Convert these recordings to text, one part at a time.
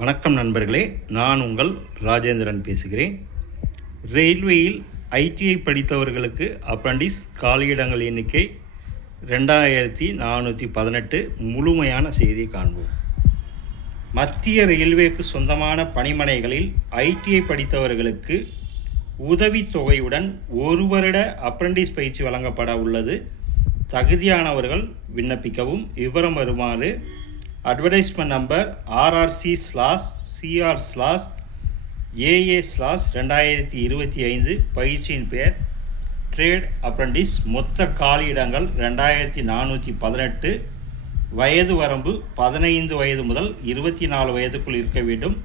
வணக்கம் நண்பர்களே, நான் உங்கள் ராஜேந்திரன் பேசுகிறேன். ரயில்வேயில் ஐடிஐ படித்தவர்களுக்கு அப்ரண்டிஸ் காலியிடங்கள் எண்ணிக்கை 2418 முழுமையான செய்தியை காண்போம். மத்திய ரயில்வேக்கு சொந்தமான பணிமனைகளில் ஐடிஐ படித்தவர்களுக்கு உதவித்தொகையுடன் 1 வருட அப்ரண்டிஸ் பயிற்சி வழங்கப்பட உள்ளது. தகுதியானவர்கள் விண்ணப்பிக்கவும். விவரம் வருமாறு அட்வர்டைஸ்மெண்ட் நம்பர் RRC/CR/AA/2025. பயிற்சியின் பெயர் ட்ரேட் அப்ரண்டிஸ். மொத்த காலியிடங்கள் 2418. வயது வரம்பு 15 வயது முதல் 24 வயதுக்குள் இருக்க வேண்டும்.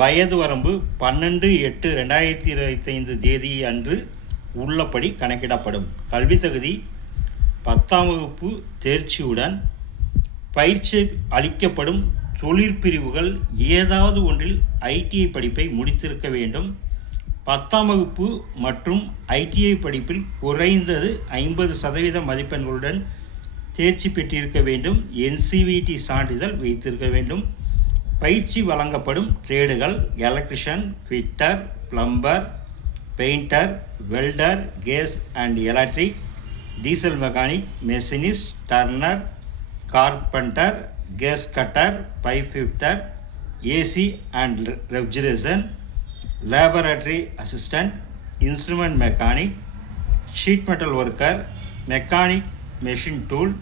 வயது வரம்பு 12/8/2025 தேதி அன்று உள்ளபடி கணக்கிடப்படும். கல்வி தகுதி 10ஆம் வகுப்பு தேர்ச்சியுடன் பயிற்சி அளிக்கப்படும் தொழிற்பிரிவுகள் ஏதாவது ஒன்றில் ஐடிஐ படிப்பை முடித்திருக்க வேண்டும். 10ஆம் வகுப்பு மற்றும் ஐடிஐ படிப்பில் குறைந்தது 50% மதிப்பெண்களுடன் தேர்ச்சி பெற்றிருக்க வேண்டும். NCVT சான்றிதழ் வைத்திருக்க வேண்டும். பயிற்சி வழங்கப்படும் ட்ரேடுகள் electrician, fitter, plumber, painter, welder, gas and electric, diesel mechanic, machinist, turner, carpenter, gas cutter, pipe fitter, AC and refrigeration, laboratory assistant, instrument mechanic, sheet metal worker, mechanic, machine tool,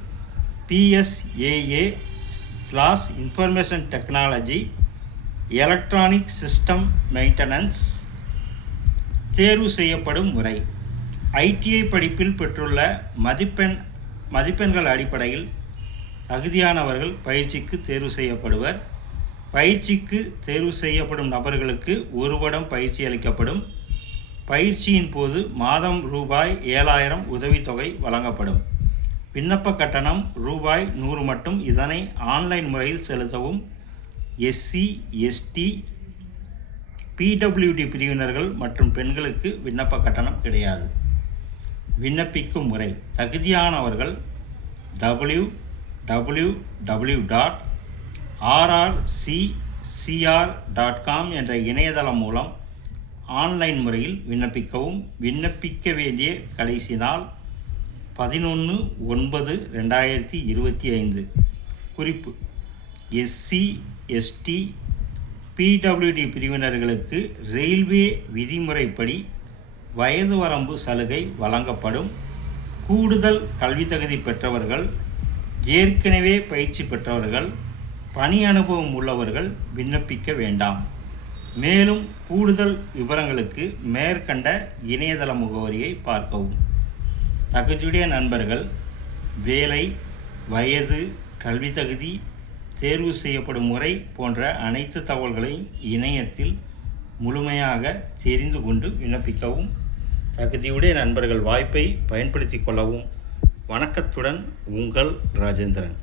information technology, electronic system maintenance. தேர்வு செய்யப்படும் முறை. ITI படிப்பில் பெற்றுள்ள மதிப்பெண்கள் அடிப்படையில் தகுதியானவர்கள் பயிற்சிக்கு தேர்வு செய்யப்படுவர். பயிற்சிக்கு தேர்வு செய்யப்படும் நபர்களுக்கு 1 வருடம் பயிற்சி அளிக்கப்படும். பயிற்சியின் போது மாதம் ரூ.7000 உதவித்தொகை வழங்கப்படும். விண்ணப்ப கட்டணம் ரூ.100 மட்டும். இதனை ஆன்லைன் முறையில் செலுத்தவும். SC, ST, PWD பிரிவினர்கள் மற்றும் பெண்களுக்கு விண்ணப்ப கட்டணம் கிடையாது. விண்ணப்பிக்கும் முறை. தகுதியானவர்கள் www.rrccr.com என்ற இணையதளம் மூலம் ஆன்லைன் முறையில் விண்ணப்பிக்கவும். விண்ணப்பிக்க வேண்டிய கடைசி நாள் 11/9/2025. குறிப்பு: SC, ST, PWD பிரிவினர்களுக்கு ரயில்வே விதிமுறைப்படி வயது வரம்பு சலுகை வழங்கப்படும். கூடுதல் கல்வி தகுதி பெற்றவர்கள், ஏற்கனவே பயிற்சி பெற்றவர்கள், பணி அனுபவம் உள்ளவர்கள் விண்ணப்பிக்க வேண்டாம். மேலும் கூடுதல் விவரங்களுக்கு மேற்கண்ட இணையதள முகவரியை பார்க்கவும். தகுதியுடைய நண்பர்கள் வேலை, வயது, கல்வி தகுதி, தேர்வு செய்யப்படும் முறை போன்ற அனைத்து தகவல்களையும் இணையத்தில் முழுமையாக தெரிந்து கொண்டு விண்ணப்பிக்கவும். தகுதியுடைய நண்பர்கள் வாய்ப்பை பயன்படுத்தி கொள்ளவும். வணக்கத்துடன் உங்கள் ராஜேந்திரன்.